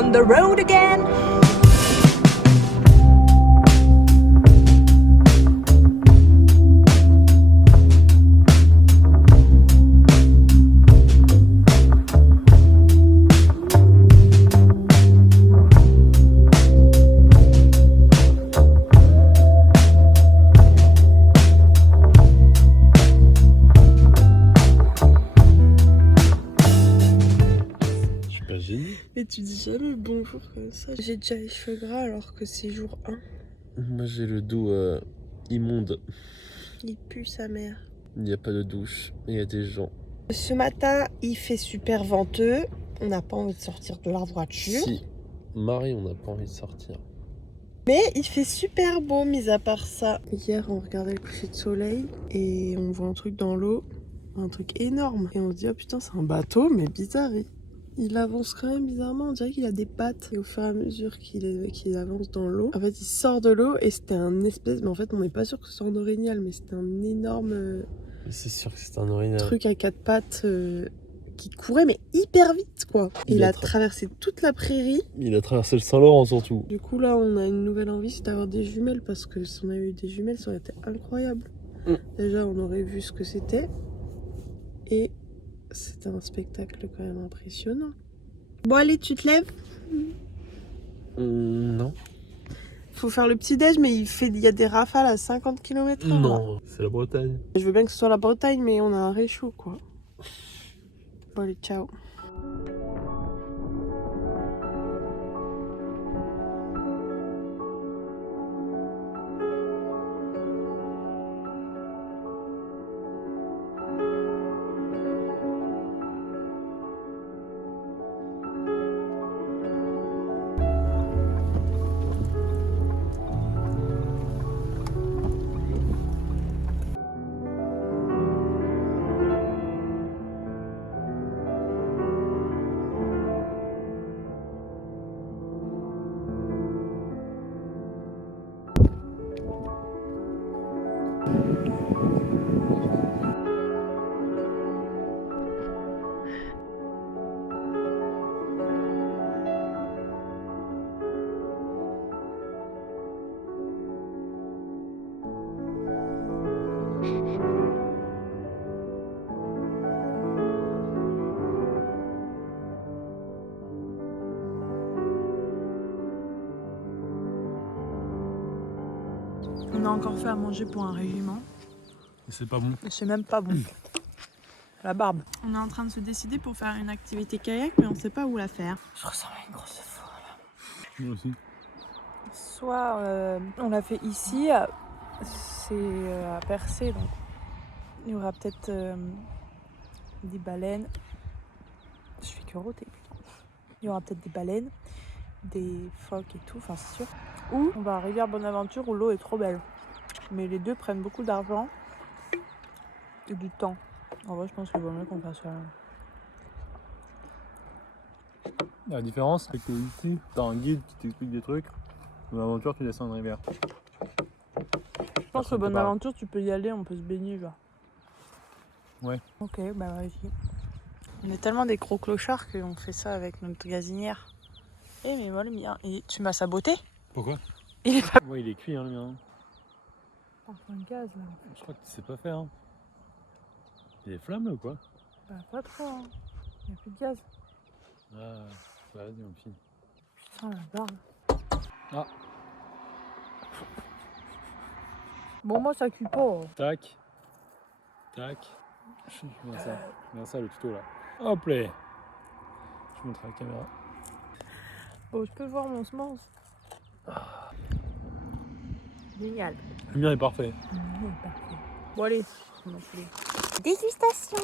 on the road again. Et tu dis jamais bonjour comme ça. J'ai déjà les cheveux gras alors que c'est jour 1. Moi j'ai le dos immonde. Il pue sa mère. Il n'y a pas de douche, il y a des gens. Ce matin, il fait super venteux. On n'a pas envie de sortir de la voiture. Si, Marie, on n'a pas envie de sortir. Mais il fait super beau, mis à part ça. Hier, on regardait le coucher de soleil et on voit un truc dans l'eau. Un truc énorme. Et on se dit, oh putain, c'est un bateau, mais bizarre. Il avance quand même bizarrement, on dirait qu'il a des pattes. Et au fur et à mesure qu'il avance dans l'eau, en fait il sort de l'eau et c'était un espèce... Mais en fait on n'est pas sûr que ce soit un orignal, mais c'était un énorme C'est sûr que c'est un orignal. truc à 4 pattes qui courait mais hyper vite quoi. Et il a traversé toute la prairie. Il a traversé le Saint-Laurent surtout. Du coup là on a une nouvelle envie, c'est d'avoir des jumelles, parce que si on avait eu des jumelles ça aurait été incroyable. Déjà on aurait vu ce que c'était. Et... c'est un spectacle quand même impressionnant. Bon allez, tu te lèves? Non. Faut faire le petit déj, mais il y a des rafales à 50 km/h. Non, c'est la Bretagne. Je veux bien que ce soit la Bretagne, mais on a un réchaud quoi. Bon allez, ciao. On a encore fait à manger pour un régiment. Et c'est pas bon. C'est même pas bon. La barbe. On est en train de se décider pour faire une activité kayak, mais on sait pas où la faire. Je ressemble à une grosse folle. Moi aussi. Soit on l'a fait ici, c'est à Percé, donc il y aura peut-être des baleines. Je fais que roter. Il y aura peut-être des baleines, des phoques et tout, enfin c'est sûr. Ou on va à Rivière Bonaventure où l'eau est trop belle. Mais les deux prennent beaucoup d'argent et du temps. En vrai, je pense qu'il vaut mieux qu'on fasse ça. La différence, c'est que ici, t'as un guide qui t'explique des trucs. Bonaventure, tu descends une rivière. Je pense que Bonaventure, tu peux y aller, on peut se baigner, genre. Ouais. Ok, bah vas-y. On est tellement des gros clochards qu'on fait ça avec notre gazinière. Eh mais moi le mien, et tu m'as saboté? Pourquoi? Il est pas... Ouais, il est cuit, hein, le mien. Parfum de gaz, là. Je crois que tu sais pas faire, hein. Il y a des flammes, là, ou quoi? Bah pas trop, hein. Il n'y a plus de gaz. Ah, bah, vas-y, mon fille. Putain, la barbe. Ah. Bon, moi, ça cuit pas. Tac. Tac. Je mets ça. Je mets ça, le tuto, là. Hop là. Je montre à la caméra. Bon, je peux voir mon semence. Génial. Le mien est parfait. Parfait. Bon, allez. On en fait. Dégustation.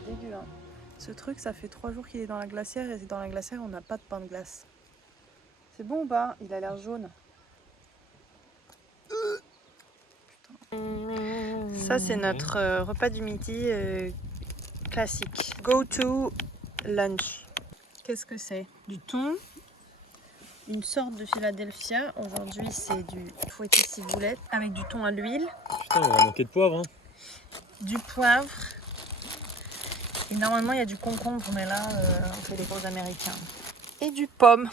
dégueu. Hein. Ce truc, ça fait 3 jours qu'il est dans la glacière et dans la glacière, on n'a pas de pain de glace. C'est bon ou pas? Il a l'air jaune. Ça, c'est notre repas du midi classique. Go to lunch. Qu'est-ce que c'est? Du thon, une sorte de Philadelphia. Aujourd'hui, c'est du fouetté ciboulette avec du thon à l'huile. Putain, on va manquer de poivre. Hein. Du poivre. Et normalement, il y a du concombre, mais là, on fait des gros américains. Et du pomme.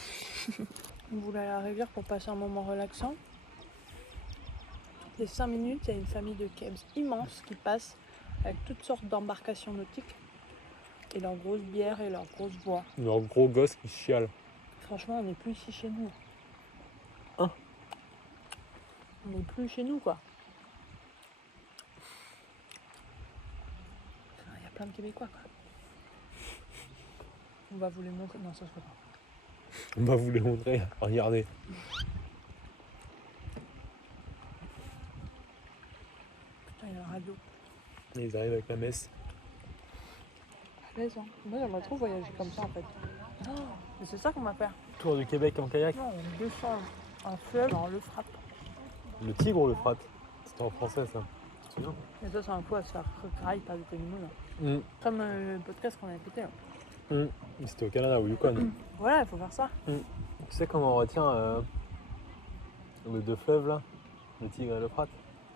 On voulait aller à la rivière pour passer un moment relaxant. Toutes les 5 minutes, il y a une famille de kebs immenses qui passent avec toutes sortes d'embarcations nautiques. Et leurs grosses bières et leurs grosses bois. Leurs gros gosses qui chialent. Franchement, on n'est plus ici chez nous. Hein? On n'est plus chez nous, quoi. Il y a plein de Québécois, quoi. On va vous les montrer. Non, ça se fait pas. On va vous les montrer. Regardez. Putain, il y a la radio. Et ils arrivent avec la messe. À l'aise, hein. Moi, j'aimerais trop voyager comme ça, en fait. Oh, mais c'est ça qu'on va faire. Tour du Québec en kayak. Non, on descend un fleuve, on le frappe. Le tigre ou le frat? C'était en français ça. Tu te souviens? Et ça, c'est un coup à se faire rail par des animaux, là. Comme le podcast qu'on a écouté, là. C'était au Canada, au Yukon. Voilà, il faut faire ça. Tu sais comment on retient les deux fleuves là? Le tigre et le frat?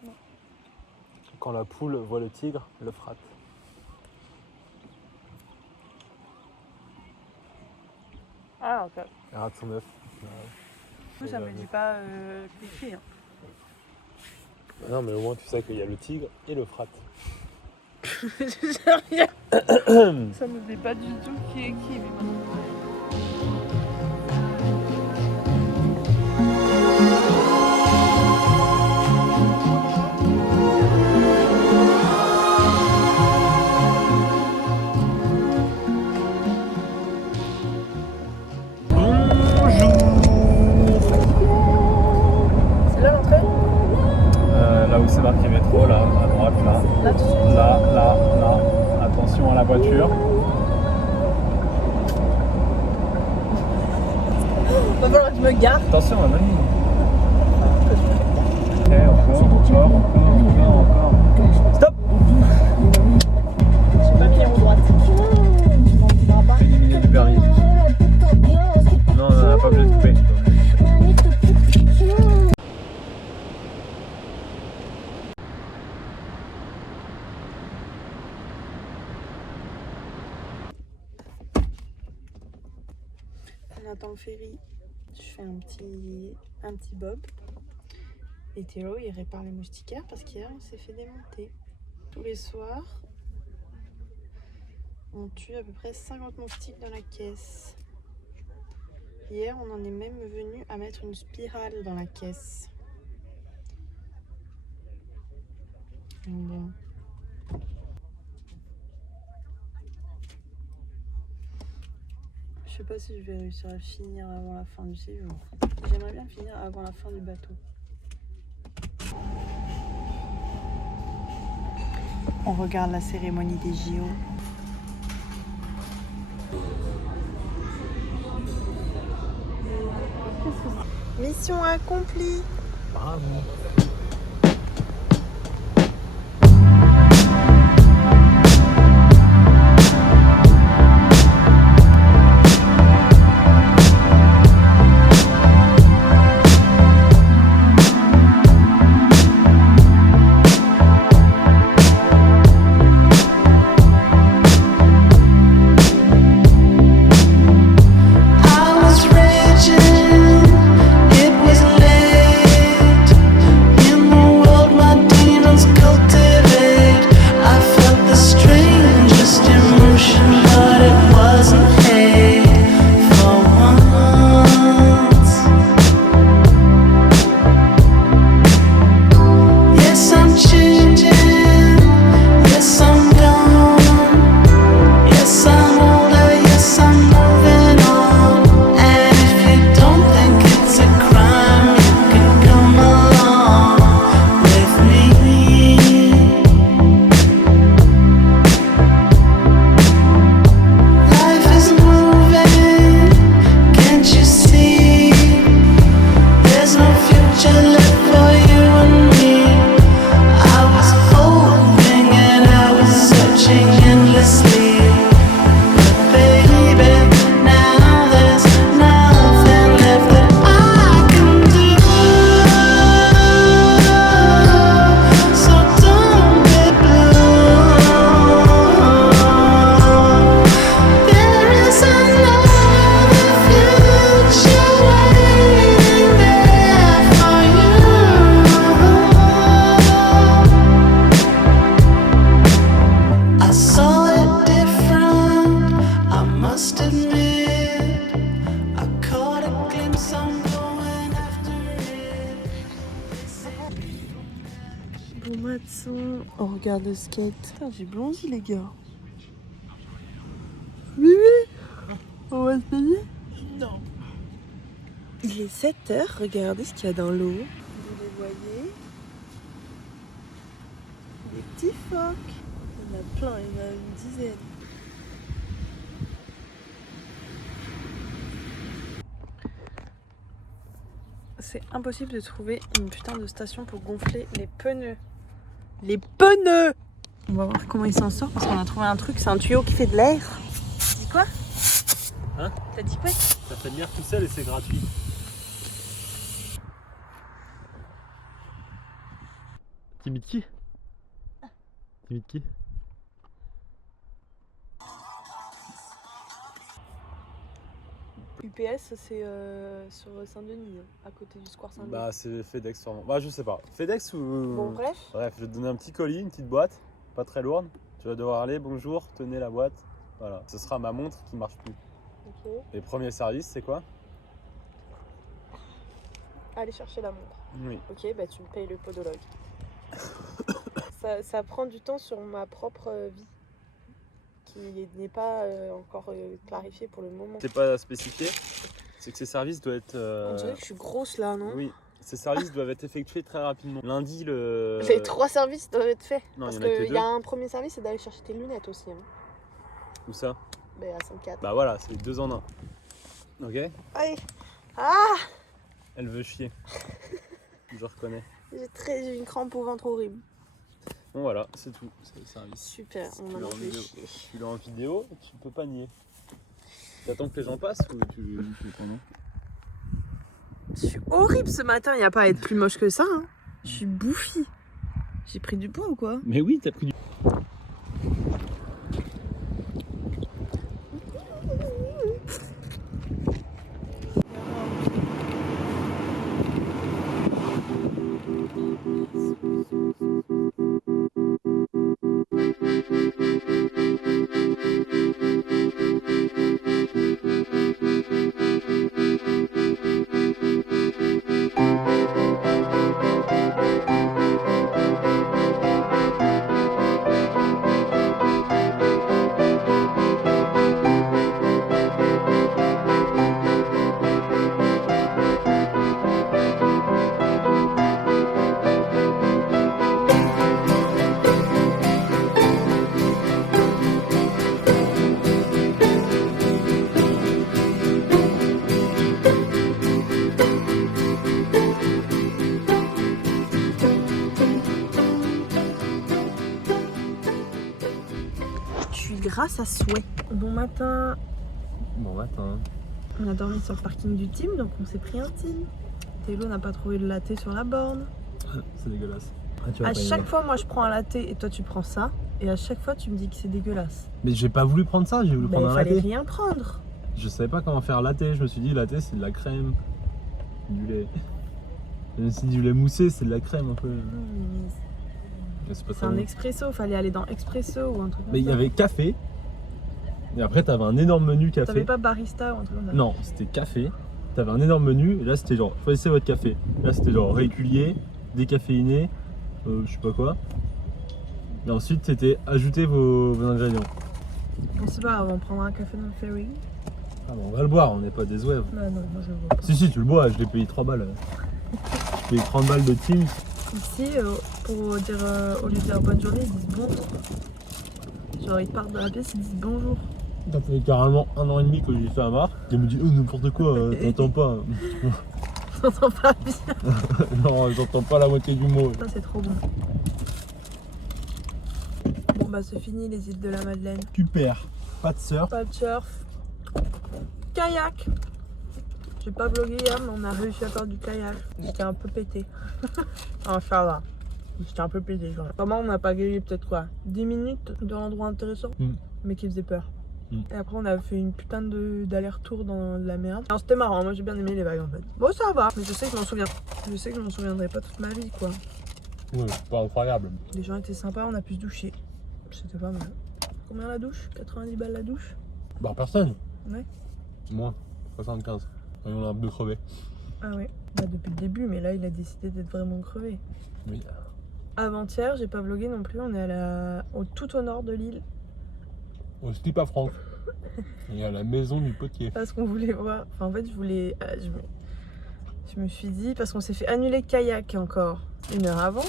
Non. Quand la poule voit le tigre, le frat. Ah, ok. Rate son œuf. Nous, ça me dit pas cliché. Hein. Non mais au moins tu sais qu'il y a le tigre et le frat. Je sais rien. Ça me dit pas du tout qui est qui. C'est là l'entrée? Là où c'est marqué métro, là, à droite, là. Là, tout de suite. Là. Attention à la voiture. Va falloir que je me gare. Attention à la ligne. Encore. Stop! J'ai pas mis en droite. Tu m'en voudras pas. Du permis. Non, on n'a pas besoin de couper. On attend le ferry. Je fais un petit bob. Et Théo, il répare les moustiquaires parce qu'hier, on s'est fait démonter. Tous les soirs, on tue à peu près 50 moustiques dans la caisse. Hier, on en est même venu à mettre une spirale dans la caisse. Bon. Je sais pas si je vais réussir à finir avant la fin du séjour. J'aimerais bien finir avant la fin du bateau. On regarde la cérémonie des JO. Mission accomplie. Bravo. regarde le skate. Putain, j'ai blondi les gars. Oui, oui. On va se baigner? Non. Il est 7h, regardez ce qu'il y a dans l'eau. Vous les voyez? Des petits phoques. Il y en a plein, il y en a une dizaine. C'est impossible de trouver une putain de station pour gonfler les pneus. Les pneus! On va voir comment il s'en sort parce qu'on a trouvé un truc, c'est un tuyau qui fait de l'air. Tu dis quoi? Hein? T'as dit quoi? Ça fait de l'air tout seul et c'est gratuit. T'imites qui? T'imites qui? UPS, c'est sur Saint-Denis, à côté du Square Saint-Denis. Bah c'est FedEx sûrement. Bah je sais pas. FedEx ou... Bon, bref. Bref, je vais te donner un petit colis, une petite boîte, pas très lourde. Tu vas devoir aller, bonjour, tenez la boîte. Voilà, ce sera ma montre qui marche plus. Ok. Et premier service, c'est quoi? Allez chercher la montre. Oui. Ok, bah tu me payes le podologue. ça prend du temps sur ma propre vie, qui n'est pas encore clarifiée pour le moment. C'est pas spécifié, c'est que ces services doivent être... On dirait que je suis grosse là, non? Oui, ces services doivent être effectués très rapidement. Lundi, le... Les 3 services doivent être faits. Non, parce il y en a que qu'il y deux. a un premier service, c'est d'aller chercher tes lunettes aussi. Hein. Où ça? Bah, à 104. Bah voilà, c'est 2 en 1. Ok? Allez. Ah, Elle veut chier. Je reconnais. j'ai une crampe au ventre horrible. Bon voilà, c'est tout, c'est le service. Super, Si on tu en l'as a en fait vidéo. chier. Tu l'as en vidéo, tu peux pas nier. T'attends que les gens passent ou tu fais comment? Je suis horrible ce matin, il n'y a pas à être plus moche que ça. Hein. Je suis bouffie. J'ai pris du poids ou quoi? Mais oui, t'as pris du... Grâce à souhait. Bon matin. Bon matin. On a dormi sur le parking du team, donc on s'est pris un team. Thélo n'a pas trouvé le latte sur la borne. C'est dégueulasse. À chaque fois, moi je prends un latte et toi tu prends ça. Et à chaque fois, tu me dis que c'est dégueulasse. Mais j'ai pas voulu prendre ça, j'ai voulu Bah, prendre il un fallait latte. rien prendre. Je savais pas comment faire latte, je me suis dit latte c'est de la crème. Du lait. Je me suis dit du lait moussé, c'est de la crème un peu. Mais c'est pas C'est très un bon. expresso, fallait aller dans expresso ou un truc comme Mais il y ça. avait café. Et après t'avais un énorme menu café. T'avais pas barista ou un truc comme ça? Non, c'était café. T'avais un énorme menu et là c'était genre choisissez votre café. Là c'était genre régulier, décaféiné, je sais pas quoi. Et ensuite c'était ajouter vos ingrédients. On sait pas, on prendra un café dans le ferry. Ah bon, on va le boire, on n'est pas des ouèvres. Bah non, moi je le vois pas. Si tu le bois, je l'ai payé 3 balles. Je payé 30 balles de Teams. Ici, pour dire, au lieu de dire bonne journée, ils disent bonjour. Genre ils partent de la pièce, ils disent bonjour. Ça fait carrément 1 an et demi que j'ai fait à Marc. Il me dit oh n'importe quoi, t'entends pas. T'entends pas bien. Non, j'entends pas la moitié du mot. Ça c'est trop bon. Bon bah c'est fini les îles de la Madeleine. Super, pas de surf. Pas de surf. Kayak. J'ai pas vlogué hier mais on a réussi à faire du kayak. J'étais un peu pété. Ah ça va. J'étais un peu pété genre. Vraiment on n'a pas gagné peut-être quoi 10 minutes de l'endroit intéressant mais qui faisait peur. Et après on a fait une putain d'aller-retour dans de la merde. Alors c'était marrant, moi j'ai bien aimé les vagues en fait. Bon ça va, mais je sais que je m'en souviens. Je sais que je m'en souviendrai pas toute ma vie quoi. Ouais, pas incroyable. Les gens étaient sympas, on a pu se doucher. C'était pas mal. Combien la douche? 90 balles la douche? Bah personne. Ouais. Moins, 75. Et on a un peu crevé. Ah ouais. Bah depuis le début, mais là il a décidé d'être vraiment crevé. Oui. Avant-hier, j'ai pas vlogué non plus, on est tout au nord de l'île. Au slip à Franck. Et à la maison du potier. Parce qu'on voulait voir. Enfin, en fait, je me suis dit, parce qu'on s'est fait annuler le kayak encore 1 heure avant.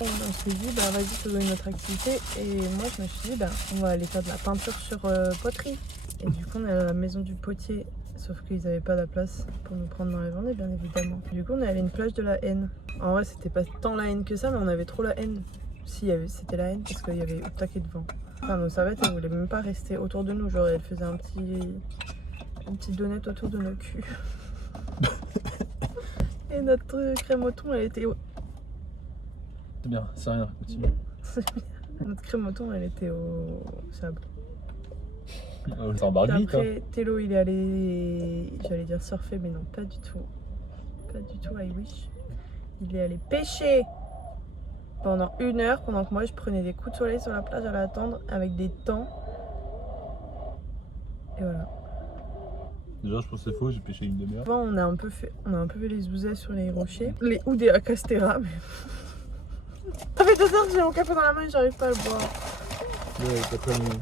On s'est dit, bah vas-y, faisons une autre activité. Et moi, je me suis dit, bah on va aller faire de la peinture sur poterie. Et du coup, on est à la maison du potier. Sauf qu'ils n'avaient pas la place pour nous prendre dans la journée, bien évidemment. Du coup, on est allé à une plage de la haine. En vrai, c'était pas tant la haine que ça, mais on avait trop la haine. Si, c'était la haine parce qu'il y avait au taquet de vent. Enfin, nos serviettes, elles voulaient même pas rester autour de nous. Genre, elles faisaient une petite donnette autour de nos culs. Et notre crème au thon, elle était au... C'est bien, c'est rien, continue. Notre crème au thon, elle était au sable. C'est en Barbie, toi. Après, Thélo, il est allé, j'allais dire surfer, mais non, pas du tout. Pas du tout, I wish. Il est allé pêcher pendant 1 heure, pendant que moi, je prenais des coups de soleil sur la plage à l'attendre avec des temps. Et voilà. Déjà, je pense que c'est faux, j'ai pêché une demi-heure. Avant, on a un peu fait les zouzets sur les rochers. Les oudés à Castera, mais... Ça fait 2 heures que j'ai mon café dans la main et j'arrive pas à le boire. Ouais, pas très mignon.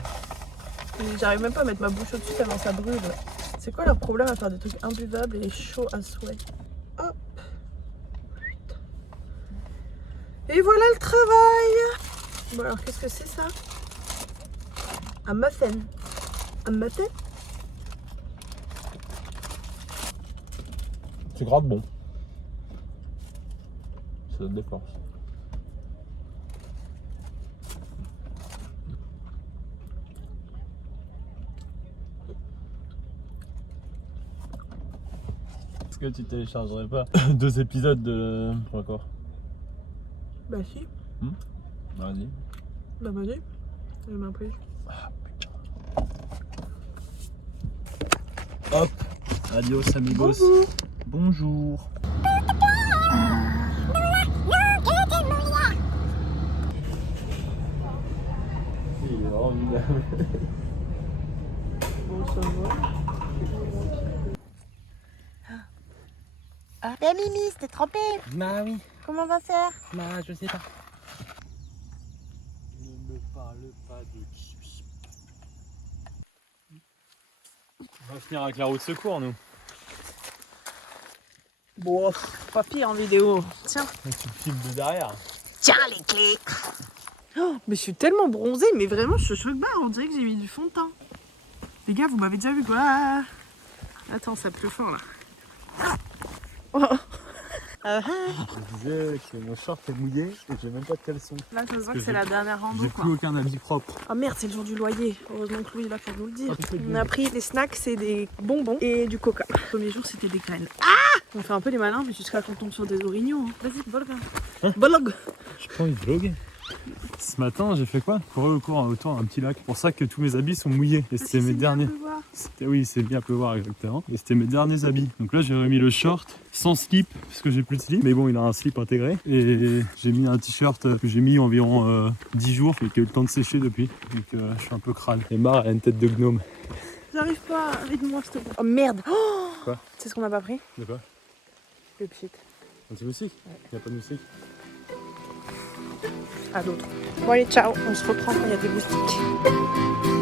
Et j'arrive même pas à mettre ma bouche au-dessus tellement ça brûle. C'est quoi leur problème à faire des trucs imbuvables et chauds à souhait? Hop. Putain. Et voilà le travail. Bon alors qu'est-ce que c'est ça? Un muffin. Un muffin? C'est grave bon. Ça donne des forces. Est-ce que tu téléchargerais pas 2 épisodes de... Encore. Bah si. Vas-y. Bah vas-y. J'ai bien pris. Ah putain. Hop. Adios amigos. Bonjour. Il est vraiment minable. Bon ça va. Ah. Ben Mimi, c'était trempé. Bah oui, Comment on va faire? bah je sais pas. Ne me parle pas de kiwi. On va finir avec la roue de secours, nous. Bon, pas pire en vidéo. Tiens. Donc tu te filmes de derrière. Tiens les clés. Oh, mais je suis tellement bronzée, mais vraiment je choque pas, on dirait que j'ai mis du fond de teint. Les gars, vous m'avez déjà vu quoi? Attends, ça pleut fort là. Oh. Je disais que mon short est mouillé et j'ai même pas de caleçon. Là, je vois que que c'est j'ai- la dernière rando J'ai quoi. plus aucun habit propre. Ah merde, c'est le jour du loyer. Heureusement que Louis est là pour nous le dire. Ah, c'est On a pris des snacks, c'est des bonbons et du coca. Le premier jour, c'était des graines. Ah! On fait un peu les malins, mais jusqu'à quand on tombe sur des orignaux. Hein. Vas-y, vlog. Hein? Vlog. J'ai pas envie de vlog. Ce matin, j'ai fait quoi? Courir autour d'un petit lac. C'est pour ça que tous mes habits sont mouillés. Et c'était mes derniers. Oui, c'est bien à pleuvoir exactement. Et c'était mes derniers habits. Donc là, j'ai remis le short sans slip parce que j'ai plus de slip. Mais bon, il a un slip intégré. Et j'ai mis un t-shirt que j'ai mis environ 10 jours et qui a eu le temps de sécher depuis. Donc je suis un peu crâne. Et Mar, elle a une tête de gnome. J'arrive pas, aide-moi s'il te plaît. Oh merde. Oh, Quoi? c'est ce qu'on n'a pas pris? De quoi? Le pchit. Anti-moustique? Il n'y a pas de moustique? À d'autres. Bon allez, ciao. On se reprend quand il y a des moustiques.